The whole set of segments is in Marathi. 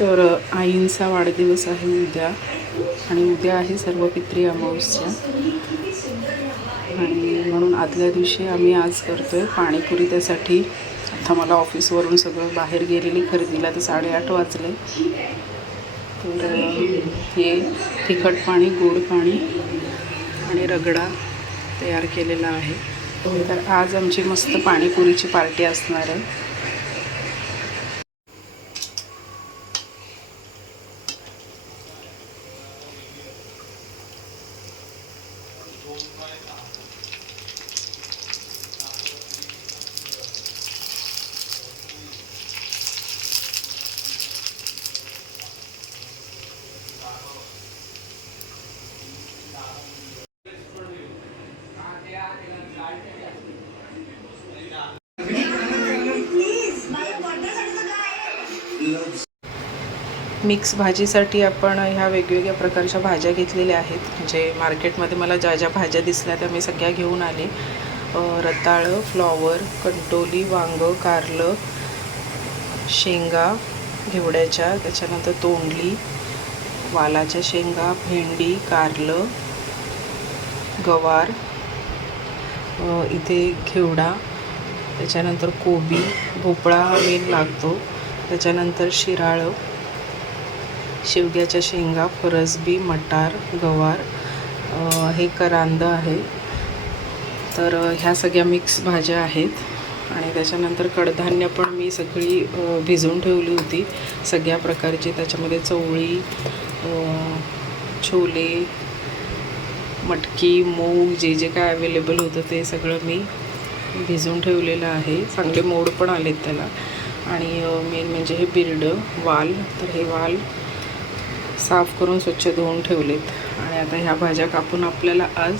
तर आईंचा वाढदिवस आहे उद्या आणि उद्या आहे सर्व पित्री अमावस्या. आणि म्हणून आदल्या दिवशी आम्ही आज करतो आहे पाणीपुरी त्यासाठी. आता मला ऑफिसवरून सगळं बाहेर गेलेली खरेदीला तर साडेआठ वाजले. तर हे तिखट पाणी गोड पाणी आणि रगडा तयार केलेला आहे. तर आज आमची मस्त पाणीपुरीची पार्टी असणार आहे. मिक्स भाजीसाठी आपण ह्या वेगवेगळ्या प्रकारच्या भाज्या घेतलेल्या आहेत. म्हणजे मार्केटमध्ये मला ज्या ज्या भाज्या दिसल्या त्या मी सगळ्या घेऊन आले. रताळं फ्लॉवर कंटोली वांगं कारलं शेंगा घेवड्याच्या त्याच्यानंतर तोंडली वालाच्या शेंगा भेंडी कारलं गवार इथे घेवडा त्याच्यानंतर कोबी भोपळा हा मेन लागतो. त्याच्यानंतर शिराळं शेवग्याच्या शेंगा फरसबी मटार गवार हे करांदं आहे. तर ह्या सगळ्या मिक्स भाज्या आहेत. आणि त्याच्यानंतर कडधान्य पण मी सगळी भिजवून ठेवली होती. सगळ्या प्रकारची. त्याच्यामध्ये चवळी छोले मटकी मूग जे जे काय अवेलेबल होतं ते सगळं मी भिजवून ठेवलेलं आहे. चांगले मोड पण आलेत त्याला. आणि मेन म्हणजे हे बिरडं वाल. तर हे वाल साफ करून स्वच्छ धुवून ठेवलेत. आणि आता ह्या भाज्या कापून आपल्याला आज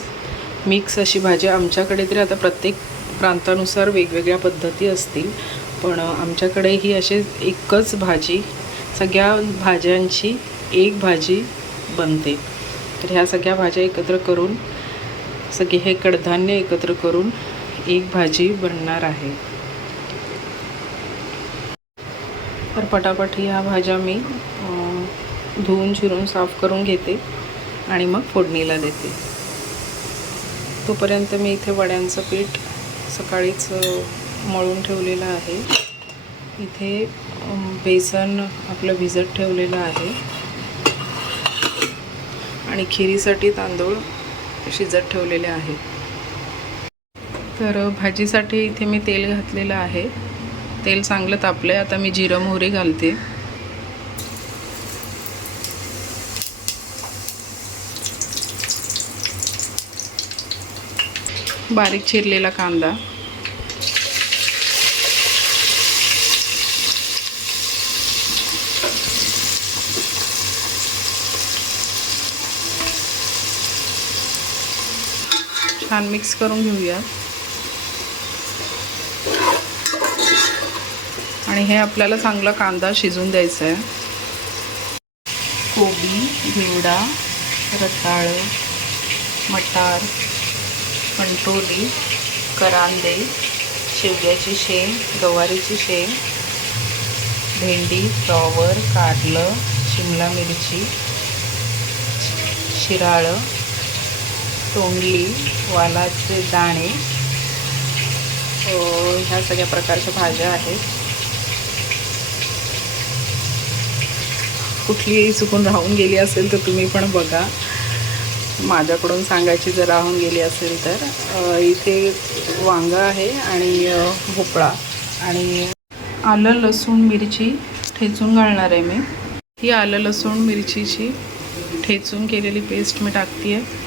मिक्स अशी भाजी आमच्याकडे तरी आता प्रत्येक प्रांतानुसार वेगवेगळ्या पद्धती असतील. पण आमच्याकडे ही अशी एकच भाजी सगळ्या भाज्यांची एक भाजी बनते. तर ह्या सगळ्या भाज्या एकत्र करून सगळे हे कडधान्य एकत्र करून एक भाजी बनणार आहे. तर पटापट ह्या भाज्या मी धुवून चिरून साफ करून घेते आणि मग फोडणीला देते. तोपर्यंत मी इथे वड्यांचं पीठ सकाळीच मळून ठेवलेलं आहे. इथे बेसन आपलं भिजत ठेवलेलं आहे. आणि खिरीसाठी तांदूळ शिजत ठेवलेले आहे. तर भाजीसाठी इथे मी तेल घातलेलं आहे. तेल चांगलं तापलं आहे आता मी जिरं मोहरी घालते. बारीक चिरलेला कांदा. छान मिक्स करून घेऊया. आणि हे आपल्याला चांगला कांदा शिजून द्यायचा आहे कोबी घेवडा रताळ मटार कंटोली करांदे शेवग्याची शेंग गवारीची शेंग भेंडी फ्लॉवर कारलं शिमला मिरची शिराळं तोंडली वालाचे दाणे ह्या सगळ्या प्रकारच्या भाज्या आहेत. कुठलीही चुकून राहून गेली असेल तर तुम्ही पण बघा. माझ्याकडून सांगायची जर राहून गेली असेल तर इथे वांगं आहे आणि भोपळा आणि आलं लसूण मिरची ठेचून घालणार आहे मी. ही आलं लसूण मिरचीची ठेचून केलेली पेस्ट मी टाकते आहे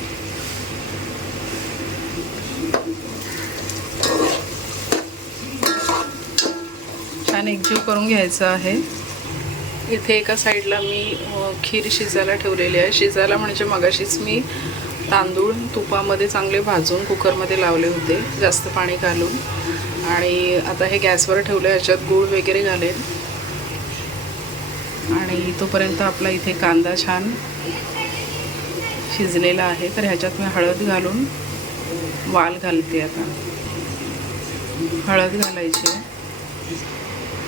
छान एकजीव करून घ्यायचं आहे. इथे एका साईडला मी खीर शिजायला ठेवलेली आहे. शिजायला म्हणजे मगाशीच मी तांदूळ तुपामध्ये चांगले भाजून कुकरमध्ये लावले होते जास्त पाणी घालून. आणि आता हे गॅसवर ठेवलं आहे ह्याच्यात गूळ वगैरे घालेन. आणि तोपर्यंत आपला इथे कांदा छान शिजलेला आहे. तर ह्याच्यात मी हळद घालून वाल घालते आता. हळद घालायची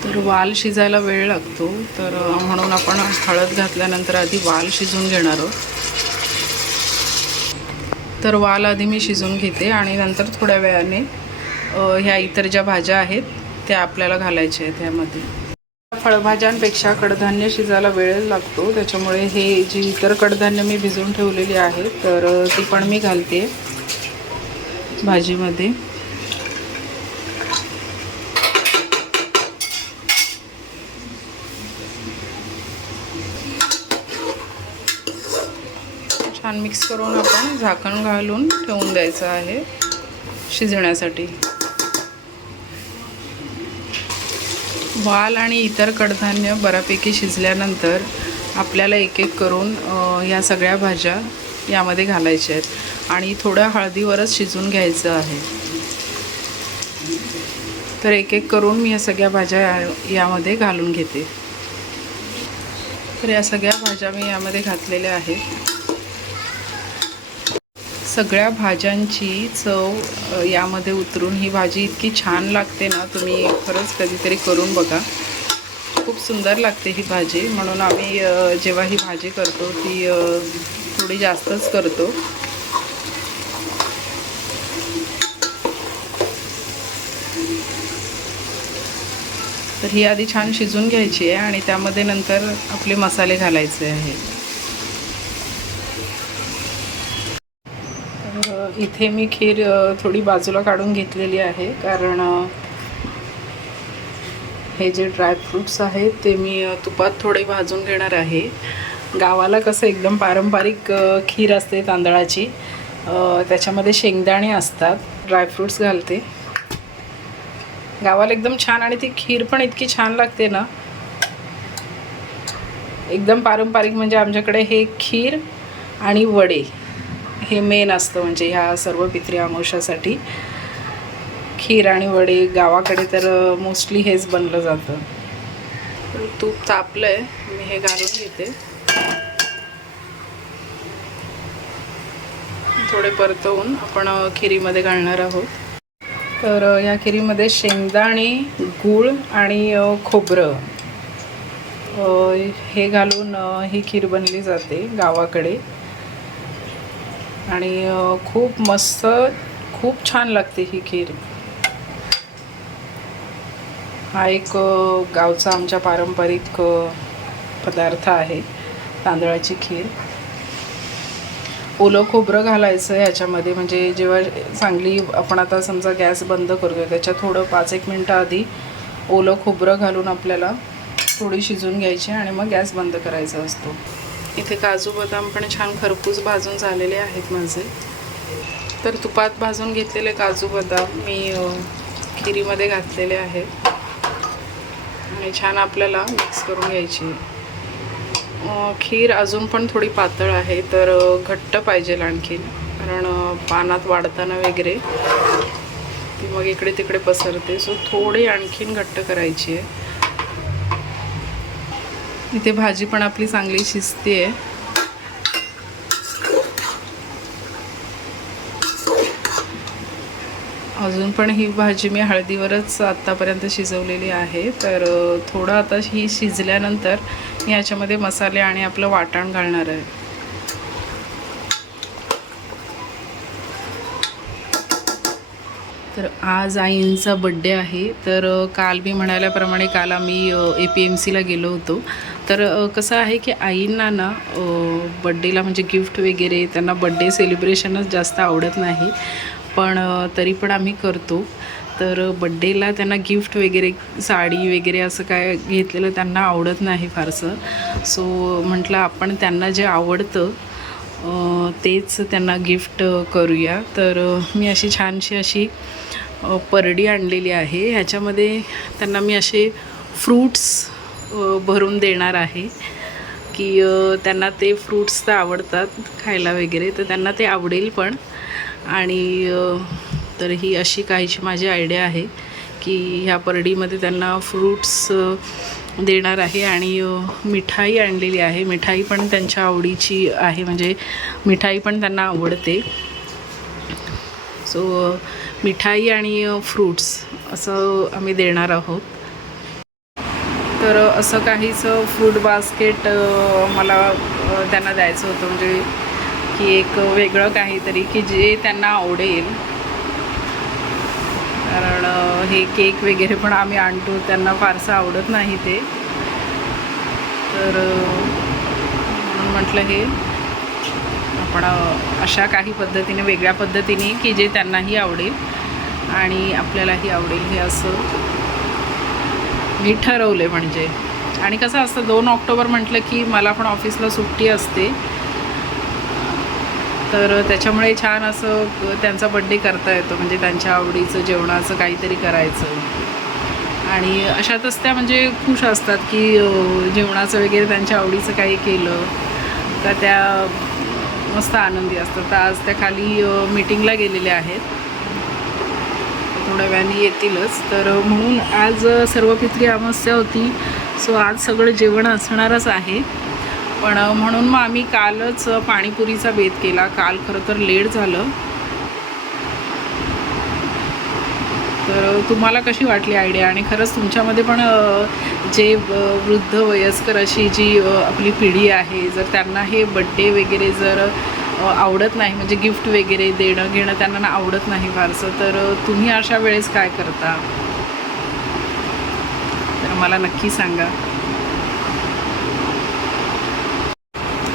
तर वाल शिजायला वेळ लागतो. तर म्हणून आपण हळद घातल्यानंतर आधी वाल शिजून घेणार आहोत. तर वाल आधी मी शिजून घेते आणि नंतर थोड्या वेळाने ह्या इतर ज्या भाज्या आहेत त्या आपल्याला घालायच्या आहेत ह्यामध्ये. फळभाज्यांपेक्षा कडधान्य शिजायला वेळ लागतो. त्याच्यामुळे हे जी इतर कडधान्य मी भिजवून ठेवलेली आहेत तर ती पण मी घालते भाजीमध्ये छान मिक्स करून आपण झाकण घालून ठेवून द्यायचं आहे शिजण्यासाठी. वाल आणि इतर कडधान्य बऱ्यापैकी शिजल्यानंतर आपल्याला एक एक करून या सगळ्या भाज्या यामध्ये घालायच्या आहेत आणि थोड्या हळदीवरच शिजून घ्यायचं आहे. तर एक एक करून मी या सगळ्या भाज्या या- यामध्ये घालून घेते. तर या सगळ्या भाज्या मी यामध्ये घातलेल्या आहेत. सगळ्या भाज्यांची चव यामध्ये उतरून ही भाजी इतकी छान लागते ना तुम्ही खरंच कधीतरी करून बघा. खूप सुंदर लागते ही भाजी. म्हणून आम्ही जेव्हा ही भाजी करतो ती थोडी जास्तच करतो. तर ही आधी छान शिजून घ्यायची आहे आणि त्यामध्ये नंतर आपले मसाले घालायचे आहेत. इथे मी खीर थोडी बाजूला काढून घेतलेली आहे. कारण हे जे ड्रायफ्रूट्स आहेत ते मी तुपात थोडे भाजून घेणार आहे. गावाला कसं एकदम पारंपरिक खीर असते तांदळाची. त्याच्यामध्ये शेंगदाणे असतात. ड्रायफ्रूट्स घालते. गावाला एकदम छान आणि ती खीर पण इतकी छान लागते ना. एकदम पारंपरिक म्हणजे आमच्याकडे हे खीर आणि वडे. हे मेन असतं म्हणजे ह्या सर्व पित्री अमावस्यासाठी खीर आणि वडे गावाकडे तर मोस्टली हेच बनलं जातं. तूप तापलं आहे मी हे घालून घेते. थोडे परतवून आपण खिरीमध्ये घालणार आहोत. तर या खिरीमध्ये शेंगदाणे गूळ आणि खोबरं. हे घालून ही खीर बनली जाते गावाकडे. आणि खूप मस्त खूप छान लागते ही खीर. हा एक गावचा आमच्या पारंपरिक पदार्थ आहे तांदळाची खीर. ओलं खोबरं घालायचं ह्याच्यामध्ये म्हणजे जेव्हा चांगली आपण आता समजा गॅस बंद करतोय त्याच्यात थोडं पाच एक मिनटं आधी ओलं खोबरं घालून आपल्याला थोडी शिजून घ्यायची आणि मग गॅस बंद करायचा असतो. इथे काजू बदाम पण छान खरपूस भाजून झालेले आहेत माझे. तर तुपात भाजून घेतलेले काजू बदाम मी खिरीमध्ये घातलेले आहेत. आणि छान आपल्याला मिक्स करून घ्यायची. खीर अजून पण थोडी पातळ आहे तर घट्ट पाहिजे आणखीन. कारण पानात वाढताना वगैरे ती मग इकडे तिकडे पसरते. सो थोडी आणखीन घट्ट करायची आहे. इथे भाजी पण आपली चांगली शिजते आहे अजून पण ही भाजी मी हळदीवरच आत्तापर्यंत शिजवलेली आहे. तर थोडं आता ही शिजल्यानंतर मी याच्यामध्ये मसाले आणि आपलं वाटण घालणार आहे. आज आईंचा बड्डे आहे तर काल मी म्हणाल्याप्रमाणे काल आम्ही ए पी एम सीला गेलो होतो. तर कसं आहे की आईंना ना बड्डेला म्हणजे गिफ्ट वगैरे त्यांना बड्डे सेलिब्रेशनच जास्त आवडत नाही. पण तरी पण आम्ही करतो. तर बड्डेला त्यांना गिफ्ट वगैरे साडी वगैरे असं काय घेतलेलं त्यांना आवडत नाही फारसं. सो म्हटलं आपण त्यांना जे आवडतं तेच त्यांना गिफ्ट करूया. तर मी अशी छानशी अशी परडी आणलेली आहे. ह्याच्यामध्ये त्यांना मी असे फ्रूट्स भरून देणार आहे की त्यांना ते फ्रूट्स तर आवडतात खायला वगैरे तर त्यांना ते आवडेल पण. आणि तर ही अशी काहीशी माझी आयडिया आहे की ह्या परडीमध्ये त्यांना फ्रूट्स देणार आहे आणि मिठाई आणलेली आहे. मिठाई पण त्यांच्या आवडीची आहे म्हणजे मिठाई पण त्यांना आवडते. सो मिठाई आणि फ्रूट्स असं आम्ही देणार आहोत. तर असं काहीचं फ्रूट बास्केट मला त्यांना द्यायचं होतं. म्हणजे की एक वेगळं काहीतरी की जे त्यांना आवडेल. कारण हे केक वगैरे पण आम्ही आणतो. त्यांना फारसं आवडत नाही ते. तर म्हटलं हे. आपण अशा काही पद्धतीने वेगळ्या पद्धतीने की जे त्यांनाही आवडेल आणि आपल्यालाही आवडेल हे असं मी ठरवले म्हणजे. आणि कसं असतं दोन ऑक्टोबर म्हटलं की मला पण ऑफिसला सुट्टी असते. तर त्याच्यामुळे छान असं त्यांचा बड्डे करता येतो म्हणजे त्यांच्या आवडीचं जेवणाचं काहीतरी करायचं. आणि अशातच त्या म्हणजे खुश असतात की जेवणाचं वगैरे त्यांच्या आवडीचं काही केलं. का त्या मस्त आनंदी असतात. तर आज त्या खाली मीटिंगला गेलेल्या आहेत. थोड्या वेळाने येतीलच. तर म्हणून आज सर्व पित्री अमावस्या होती. सो आज सगळं जेवण असणारच आहे. पण म्हणून मग आम्ही कालच पाणीपुरीचा बेत केला. काल खरं तर लेट झालं. तर तुम्हाला कशी वाटली आयडिया आणि खरंच तुमच्यामध्ये पण जे वृद्ध वयस्कर अशी जी आपली पिढी आहे जर त्यांना हे बड्डे वगैरे जर आवडत नाही म्हणजे गिफ्ट वगैरे देणं घेणं त्यांना आवडत नाही फारसं तर तुम्ही अशा वेळेस काय करता? तर मला नक्की सांगा.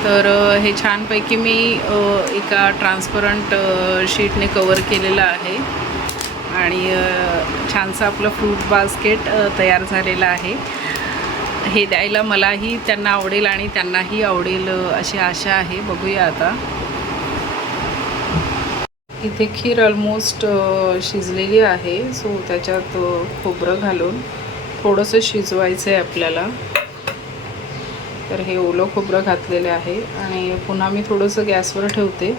तर हे छानपैकी मी एका ट्रान्सपरंट शीटने कवर केलेलं आहे. आणि छानसं आपलं फ्रूट बास्केट तयार झालेलं आहे. हे द्यायला मलाही त्यांना आवडेल आणि त्यांनाही आवडेल अशी आशा आहे. बघूया आता. इथे खीर ऑलमोस्ट शिजलेली आहे. सो त्याच्यात खोबरं घालून थोडंसं शिजवायचं आहे आपल्याला. तर हे ओलं खोबरं घातलेलं आहे. आणि पुन्हा मी थोडंसं गॅसवर ठेवते.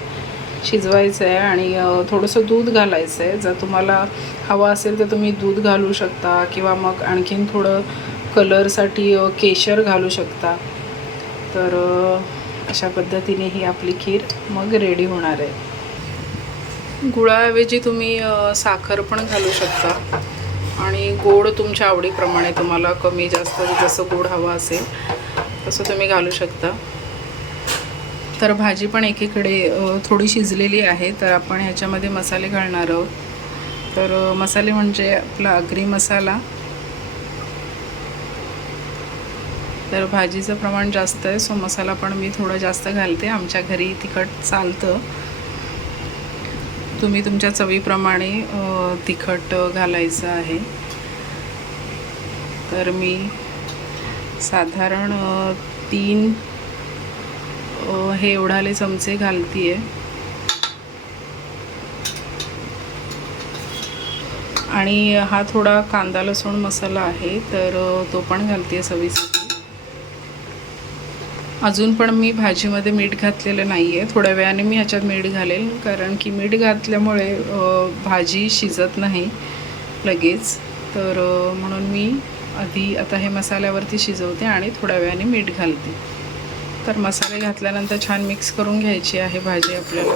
शिजवायचं आहे आणि थोडंसं दूध घालायचं आहे जर तुम्हाला हवं असेल तर तुम्ही दूध घालू शकता किंवा मग आणखीन थोडं कलरसाठी केशर घालू शकता. तर अशा पद्धतीने ही आपली खीर मग रेडी होणार आहे. गुळाऐवजी तुम्ही साखर पण घालू शकता आणि गोड तुमच्या आवडीप्रमाणे तुम्हाला कमी जास्त जसं गोड हवं असेल तसं तुम्ही घालू शकता. तर भाजी पण एकीकडे थोडी शिजलेली आहे तर आपण ह्याच्यामध्ये मसाले घालणार आहोत. तर मसाले म्हणजे आपला अग्री मसाला. तर भाजीचं प्रमाण जास्त आहे सो मसाला पण मी थोडं जास्त घालते. आमच्या घरी तिखट चालतं. तुम्ही तुमच्या चवीप्रमाणे तिखट घालायचं आहे. तर मी साधारण तीन हे एवढाले चमचे घालते आहे आणि हा थोडा कांदा लसूण मसाला आहे तर तो पण घालते सविस्तर अजून पण मी भाजीमध्ये मीठ घातलेलं नाही आहे थोड्या वेळाने मी ह्याच्यात मीठ घालेल कारण की मीठ घातल्यामुळे भाजी शिजत नाही लगेच. तर म्हणून मी आधी आता हे मसाल्यावरती शिजवते आणि थोड्या वेळाने मीठ घालते. तर मसाले घातल्यानंतर छान मिक्स करून घ्यायची आहे भाजी आपल्याला.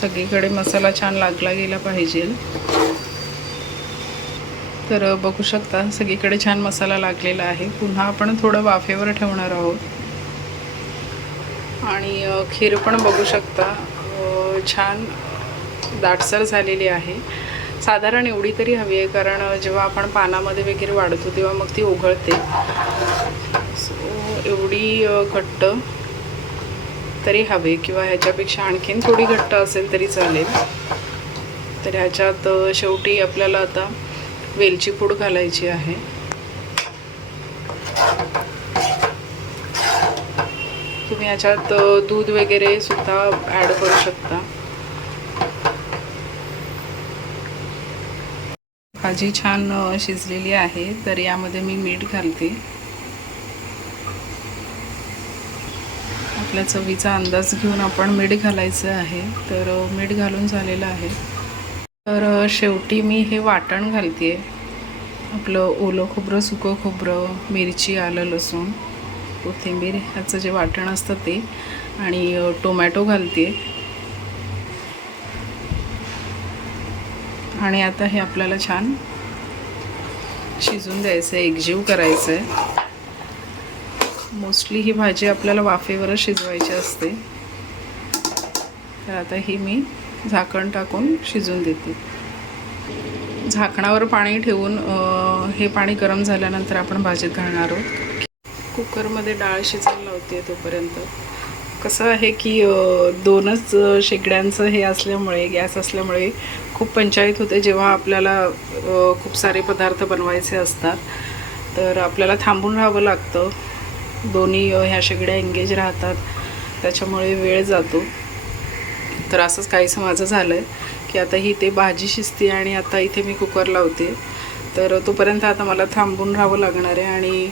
सगळीकडे मसाला छान लागला गेला पाहिजे. तर बघू शकता सगळीकडे छान मसाला लागलेला आहे. पुन्हा आपण थोडं वाफेवर ठेवणार आहोत. आणि खीर पण बघू शकता छान दाटसर झालेली आहे. साधारण एवढी तरी हवी आहे कारण जेव्हा आपण पानामध्ये वगैरे वाढतो तेव्हा मग ती ओघळते. एवढी घट्ट तरी हवे किंवा ह्याच्यापेक्षा आणखीन थोडी घट्ट असेल तरी चालेल. तर ह्याच्यात शेवटी आपल्याला आता वेलची पूड घालायची आहे. तुम्ही ह्याच्यात दूध वगैरे सुद्धा ॲड करू शकता. भाजी छान शिजलेली आहे तर यामध्ये मी मीठ घालते. आपल्या चवीचा अंदाज घेऊन आपण मीठ घालायचं आहे तर मीठ घालून झालेलं आहे. तर शेवटी मी हे वाटण घालते. आपलं ओलं खोबरं सुकं खोबरं मिरची आलं लसूण कोथिंबीर ह्याचं जे वाटण असतं ते आणि टोमॅटो घालते. आणि आता हे आपल्याला छान शिजून द्यायचं आहे एकजीव करायचं आहे. मोस्टली ही भाजी आपल्याला वाफेवरच शिजवायची असते. तर आता ही मी झाकण टाकून शिजून देते. झाकणावर पाणी ठेवून हे पाणी गरम झाल्यानंतर आपण भाजीत घालणार आहोत. कुकरमध्ये डाळ शिजायला लावते तोपर्यंत. कसं आहे की दोनच शेगड्यांचं हे असल्यामुळे गॅस असल्यामुळे खूप पंचायत होते जेव्हा आपल्याला खूप सारे पदार्थ बनवायचे असतात. तर आपल्याला थांबून राहावं लागतं. दोन्ही ह्या शेगड्या एंगेज राहतात. त्याच्यामुळे वेळ जातो. तर असंच काहीसं माझं झालं आहे की आता ही ते भाजी शिजते आणि आता इथे मी कुकर लावते. तर तोपर्यंत आता मला थांबून राहावं लागणार आहे आणि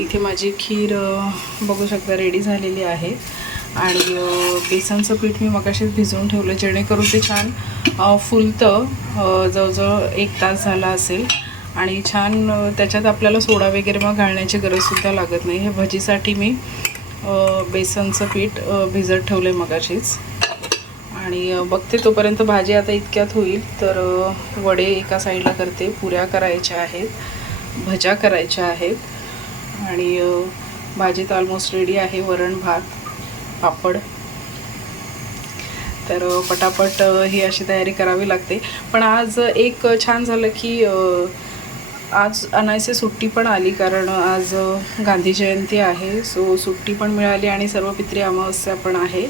इथे माझी खीर बघू शकता रेडी झालेली आहे. आणि बेसनचं पीठ मी मगाशीच भिजवून ठेवलं जेणेकरून ते छान फुलतं जवळजवळ एक तास झाला असेल. आणि छान त्याच्यात आपल्याला सोडा वगैरे मग घालण्याची गरजसुद्धा लागत नाही. हे भजीसाठी मी बेसनचं पीठ भिजत ठेवलं आहे मगाशीच. आणि बघते तोपर्यंत भाजी आता इतक्यात होईल तर वडे एका साईडला करते. पुऱ्या करायच्या आहेत भज्या करायच्या आहेत. आणि भाजीत ऑलमोस्ट रेडी आहे वरण भात पापड. तर पटापट ही अशी तयारी करावी लागते. पण आज एक छान झालं की आज अनायसे सुट्टी पण आली कारण आज गांधी जयंती आहे. सो सुट्टी पण मिळाली आणि सर्व पित्री अमावस्या पण आहे.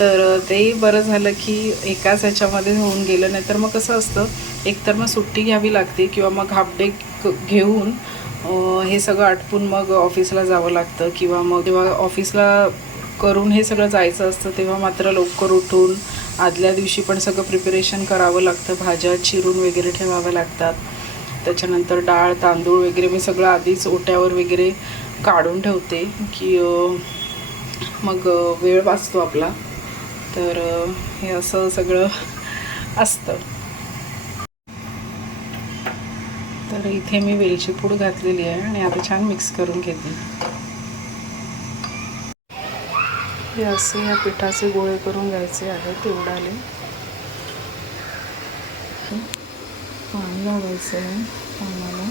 तर ते तेही बरं झालं की एकाच ह्याच्यामध्ये होऊन गेलं. नाही तर मग कसं असतं एकतर मग सुट्टी घ्यावी लागते किंवा मग हाफ डे घेऊन हे सगळं आटपून मग ऑफिसला जावं लागतं किंवा मग जेव्हा ऑफिसला करून हे सगळं जायचं असतं तेव्हा मात्र लवकर उठून आदल्या दिवशी पण सगळं प्रिपरेशन करावं लागतं. भाज्या चिरून वगैरे ठेवाव्या लागतात. त्याच्यानंतर डाळ तांदूळ वगैरे मी सगळं आधीच ओट्यावर वगैरे काढून ठेवते की मग वेळ वाचतो आपला. तर हे असं सगळं असतं. तर इथे मी वेलची पूड घातलेली आहे आणि आता छान मिक्स करून घेते. हे असे या पिठाचे गोळे करून घ्यायचे आहेत तेवढाले पाणी लावायचं आहे पाण्याला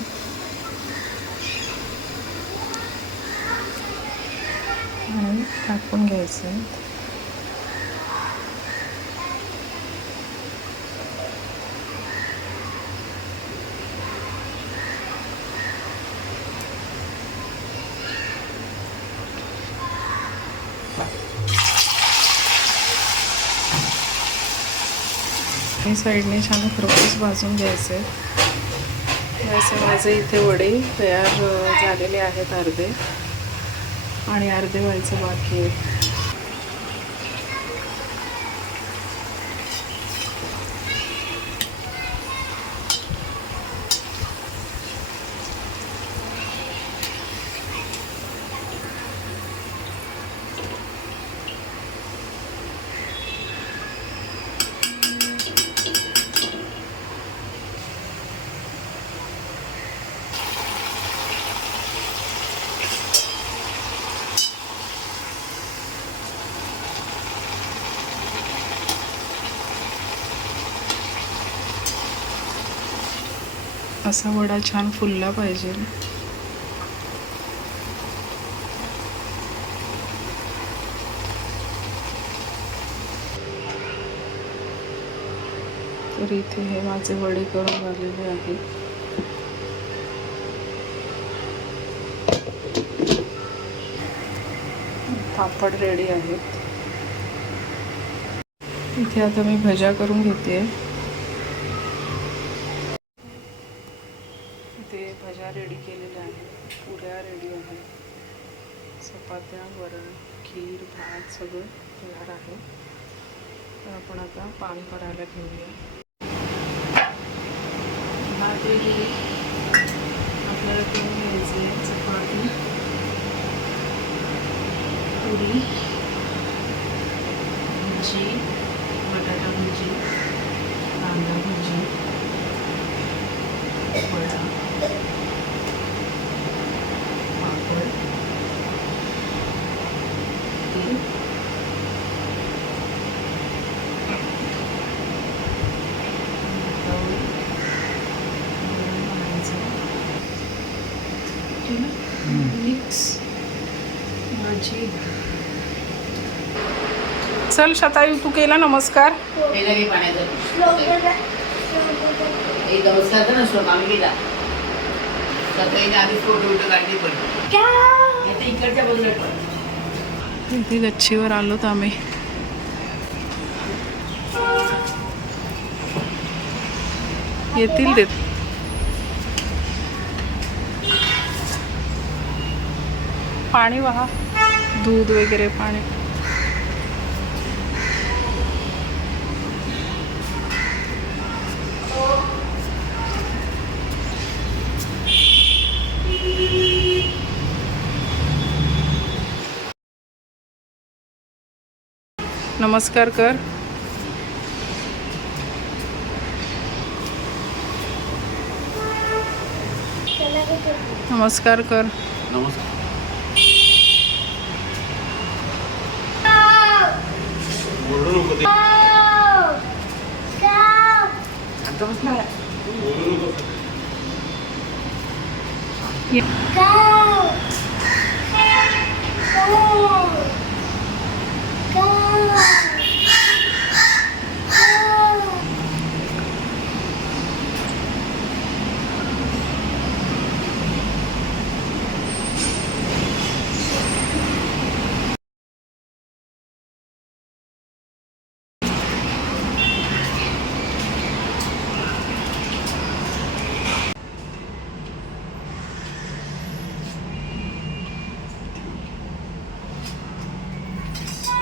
आणि टाकून घ्यायचं आहे दोन्ही साईडने छान खरपूस भाजून घ्यायचे. असे माझे इथे वडे तयार झालेले आहेत अर्धे. आणि अर्धे व्हायचे बाकी आहे. असा वडा छान फुलला पाहिजे. तर इथे हे माझे वडे करून झालेले आहेत. पापड रेडी आहेत. इथे आता मी भजा करून घेते इथे भज्या रेडी केलेल्या आहेत पुऱ्या रेडी आहेत चपात्या वरण खीर भात सगळं तयार आहे. तर आपण आता पाणी करायला घेऊया. भात वगैरे आपल्याला करून घ्यायचे आहे. चपाती पुरी भजी बटाटा भजी कांदा भजी वडा पापड तेल तळून वरण बनायचं मिक्स भाजी चल शतायू तू केला नमस्कार हे लगे पाण्याचं हे नमस्कार कर ना श्लोक आम्ही गेला सकाळी आधी फोटो बिटो काढली पण. आता इकडच्या बाजूला पण. इथे गच्चीवर आलो तर आम्ही. येतील ते. पाणी वाहा. दूध वगैरे पाणी. नमस्कार कर. नमस्कार कर. नमस्कार. Wow.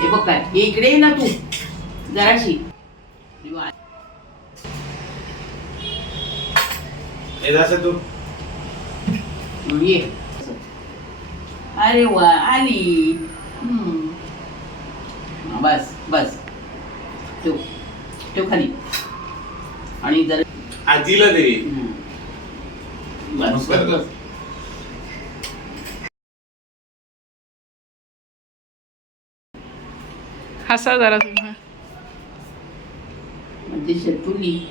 हे बघ काय हे इकडे ये ना तू. जराशी. तू. ये. अरे वा आली. हम्म. बस बस. ठेव. ठेव खाली. आणि जरा आजीला दे. बस बस नमस्कार. बस हसा जरा तुम्ही. म्हणजे शतुली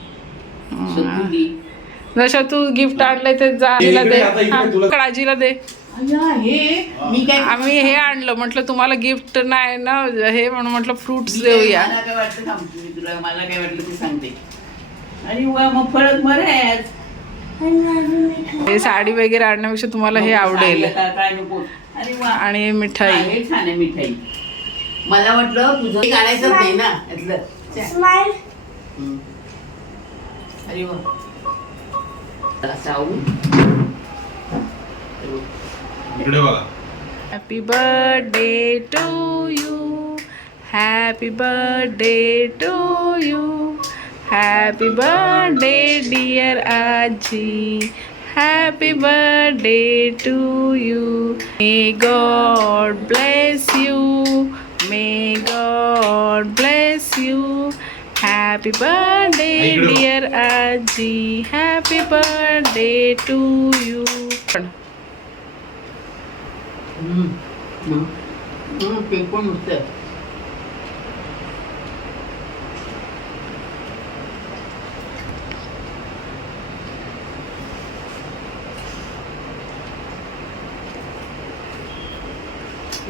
शतुली जशा तू गिफ्ट आणलंय ते जा आजीला दे. हा, आजीला दे. अय्या, हे मी काय आम्ही हे आणलं म्हटलं तुम्हाला गिफ्ट नाही ना हे म्हणून म्हटलं फ्रुट्स मी काय- देऊया. मला काय वाटलं थांब, मी तुला मला काय वाटलं ते सांगते. अरे वा मग हे साडी वगैरे आणण्यापेक्षा तुम्हाला हे आवडेल. साडी आता काय नको. अरे वा. आणि मिठाई. छान आहे मिठाई. मला वाटलं तुझं हे काढायचंच नाही ना यातलं. छान. हम्म. अरे वा. साऊ इकडे बघा. Happy birthday to you happy birthday to you happy birthday dear आजी happy birthday to you may God bless you May God bless you. Happy birthday, dear Aji. Happy birthday to you. Mm. Mm.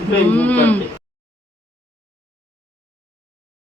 Mm. Mm.